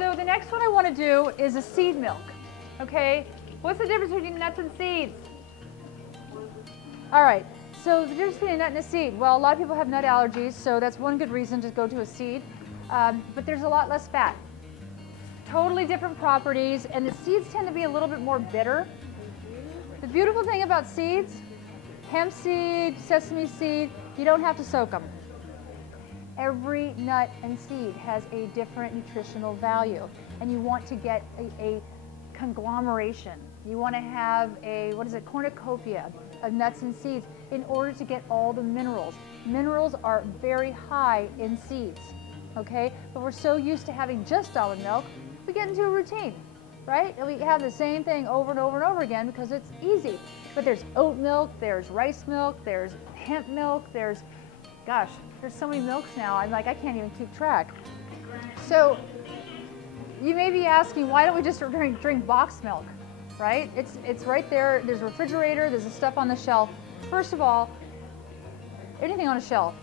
So the next one I want to do is a seed milk. Okay, what's the difference between nuts and seeds? All right, so the difference between a nut and a seed. Well, a lot of people have nut allergies, so that's one good reason to go to a seed. But there's a lot less fat. Totally different properties, and the seeds tend to be a little bit more bitter. The beautiful thing about seeds, hemp seed, sesame seed, you don't have to soak them. Every nut and seed has a different nutritional value, and you want to get a conglomeration. You want to have a, what is it, cornucopia of nuts and seeds in order to get all the minerals. Minerals are very high in seeds, okay? But we're so used to having just almond milk, we get into a routine, right? And we have the same thing over and over and over again because it's easy. But there's oat milk, there's rice milk, there's hemp milk, there's, gosh, there's so many milks now, I'm like, I can't even keep track. So you may be asking, why don't we just drink boxed milk, right? It's right there, there's a refrigerator, there's the stuff on the shelf. First of all, anything on a shelf,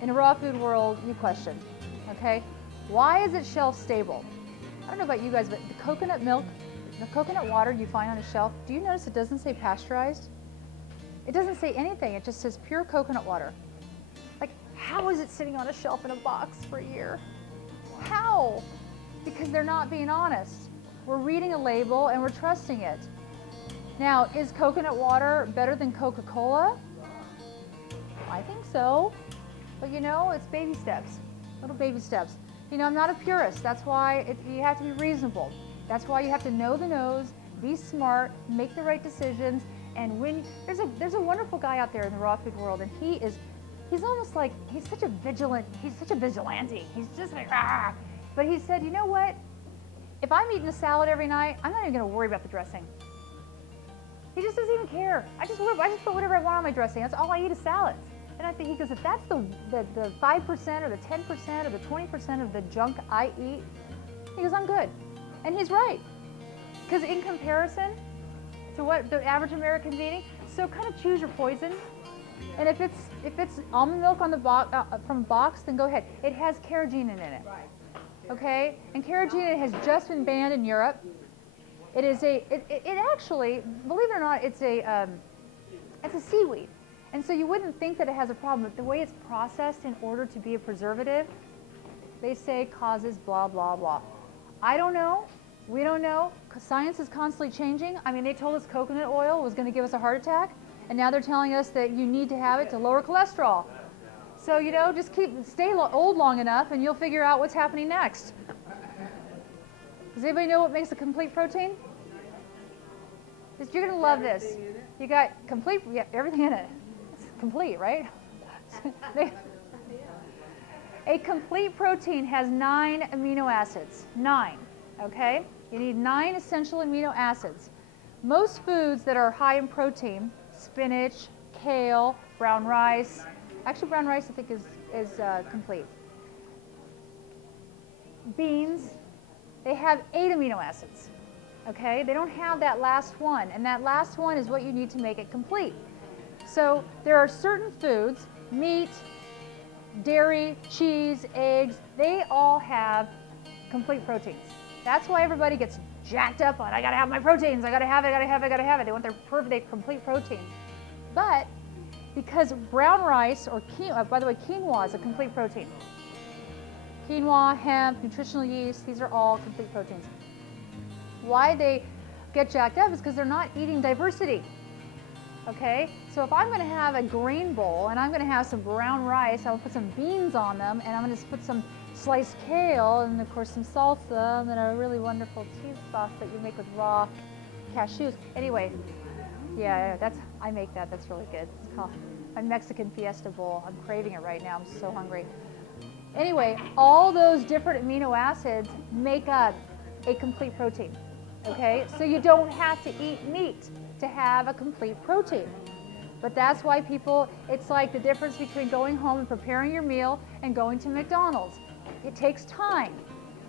in a raw food world, you question, okay? Why is it shelf stable? I don't know about you guys, but the coconut milk, the coconut water you find on a shelf, do you notice it doesn't say pasteurized? It doesn't say anything, it just says pure coconut water. Like, how is it sitting on a shelf in a box for a year? How? Because they're not being honest. We're reading a label and we're trusting it. Now, is coconut water better than Coca-Cola? I think so. But you know, it's baby steps, little baby steps. You know, I'm not a purist. That's why you have to be reasonable. That's why you have to know the nose, be smart, make the right decisions. And when there's a wonderful guy out there in the raw food world, and he's almost like, he's such a vigilante. He's just like, ah. But he said, you know what? If I'm eating a salad every night, I'm not even going to worry about the dressing. He just doesn't even care. I just put whatever I want on my dressing. That's all I eat is salads. And I think, he goes, if that's the 5% or the 10% or the 20% of the junk I eat, he goes, I'm good. And he's right. Because in comparison to what the average American's eating, so kind of choose your poison. And if it's almond milk on the from box, then go ahead. It has Carrageenan in it. Okay? And Carrageenan has just been banned in Europe. It is it actually, believe it or not, it's a seaweed. And so you wouldn't think that it has a problem, but the way it's processed in order to be a preservative, they say causes blah, blah, blah. I don't know. We don't know. Science is constantly changing. I mean, they told us coconut oil was going to give us a heart attack, and now they're telling us that you need to have it to lower cholesterol. So, you know, just stay old long enough, and you'll figure out what's happening next. Does anybody know what makes a complete protein? You're going to love this. You got complete, yeah, everything in it. It's complete, right? A complete protein has 9 amino acids. 9, okay? You need 9 essential amino acids. Most foods that are high in protein, spinach, kale, brown rice, actually brown rice I think is complete. Beans, they have 8 amino acids. Okay, they don't have that last one, and that last one is what you need to make it complete. So there are certain foods, meat, dairy, cheese, eggs, they all have complete proteins. That's why everybody gets jacked up on, I gotta have my proteins, I gotta have it, I gotta have it, I gotta have it. They want their perfect, complete proteins. But because brown rice, or quinoa, by the way, quinoa is a complete protein. Quinoa, hemp, nutritional yeast, these are all complete proteins. Why they get jacked up is because they're not eating diversity. Okay, so if I'm going to have a grain bowl and I'm going to have some brown rice, I'll put some beans on them, and I'm going to put some sliced kale and of course some salsa, and then a really wonderful cheese sauce that you make with raw cashews. Anyway, yeah, I make that. That's really good. It's called my Mexican Fiesta Bowl. I'm craving it right now. I'm so hungry. Anyway, all those different amino acids make up a complete protein. Okay, so you don't have to eat meat to have a complete protein. But that's why people, it's like the difference between going home and preparing your meal and going to McDonald's. It takes time,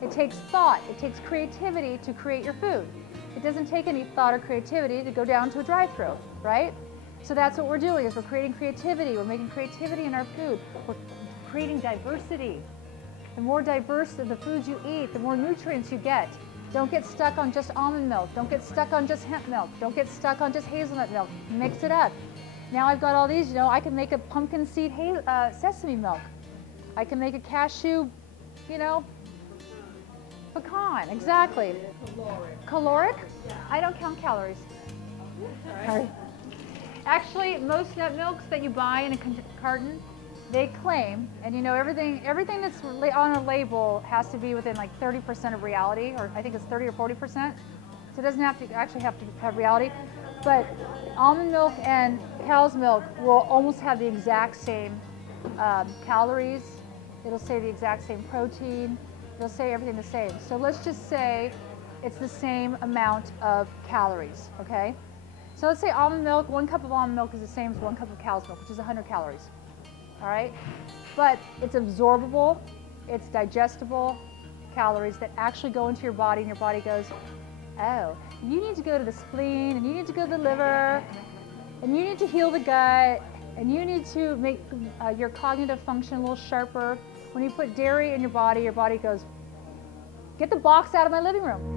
it takes thought, it takes creativity to create your food. It doesn't take any thought or creativity to go down to a drive-thru, right? So that's what we're doing, is we're creating creativity, we're making creativity in our food, we're creating diversity. The more diverse of the foods you eat, the more nutrients you get. Don't get stuck on just almond milk. Don't get stuck on just hemp milk. Don't get stuck on just hazelnut milk. Mix it up. Now I've got all these, you know, I can make a pumpkin seed sesame milk. I can make a cashew, you know, pecan, exactly. Caloric? I don't count calories. Sorry. Actually, most nut milks that you buy in a carton, they claim, and you know, everything that's on a label has to be within like 30% of reality, or I think it's 30 or 40%. So it doesn't have to have reality. But almond milk and cow's milk will almost have the exact same calories. It'll say the exact same protein. It'll say everything the same. So let's just say it's the same amount of calories, okay? So let's say almond milk, 1 cup of almond milk is the same as 1 cup of cow's milk, which is 100 calories, all right? But it's absorbable, it's digestible calories that actually go into your body, and your body goes, oh, you need to go to the spleen, and you need to go to the liver, and you need to heal the gut, and you need to make your cognitive function a little sharper. When you put dairy in your body goes, get the box out of my living room.